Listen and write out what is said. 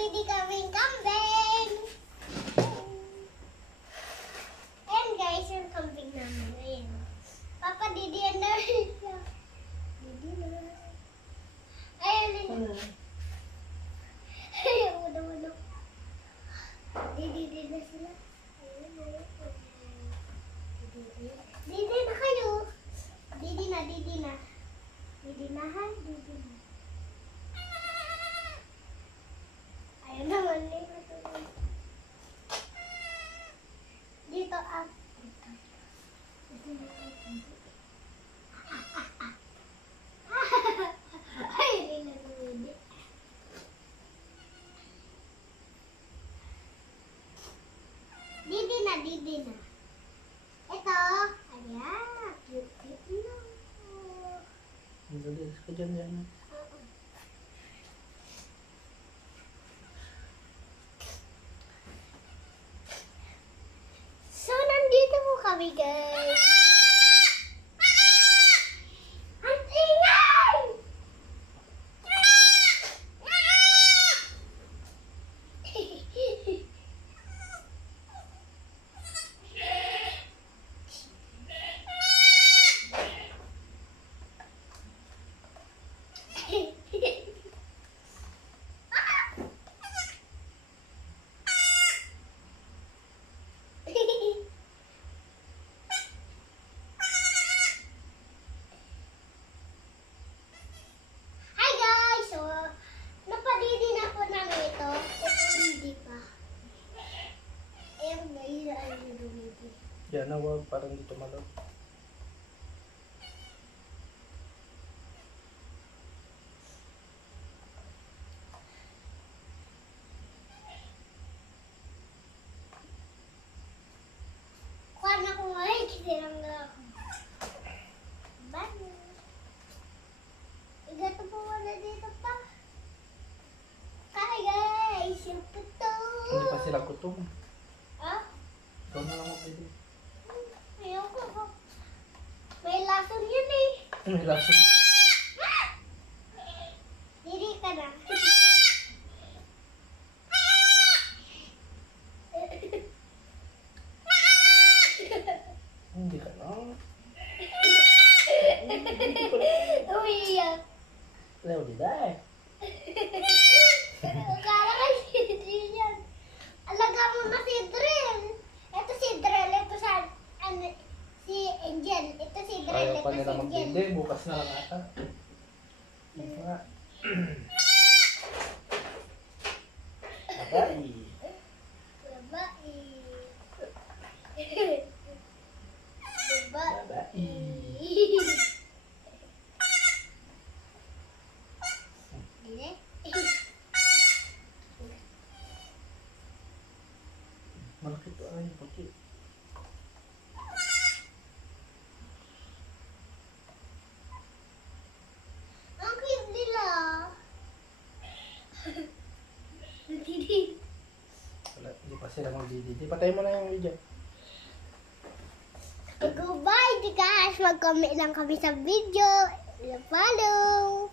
Didi kaming kambing. Ayan guys, yung kambing namin. Ayan. Papa, Didi yan na rin siya. Didi na. Ayan na. Ayan, uno. Didi na sila. Ayan na. Didi na kayo. Didi na. Didi na ha. Didi na. Ayan naman eh. Dito ah. Ay, hindi na lumidi. Didi na. Ito. Ayan. Cute na. Madalis ka dyan. So, nandito po kami, guys. Ang ingay! Hi guys! So, napadidi na po namin ito. Ito hindi pa. Ayan guys, ay dumidi. Yan na, wag. Parang dito malap. Kuha na ko ngayon, kisirang na ako. Bye! Igato po wala dito pa. Hi guys! Yung puto! Hindi pa sila kutom. Ah? Ikaw na lang ako pwede. Ayoko po. May lason yun eh. May lason. Diri ka na. Hindi ka na. Umiyak. Leo, di dahil. Akala ka si Drill yan. Alaga mo na si Drill. Ito si Drill. Ito si Angel. Ito si Drill. Ayaw pa Ito si nila Angel. magbindi. Bukas na lang ata. Ito nga. Babae. Babae. Babae. Babae. Gini. Malaki to ay puti. Ang cute nila. Wala, hindi pa sila magdididi. Patay mo na yung video. Goodbye guys! Mag-comment lang kami sa video. Follow!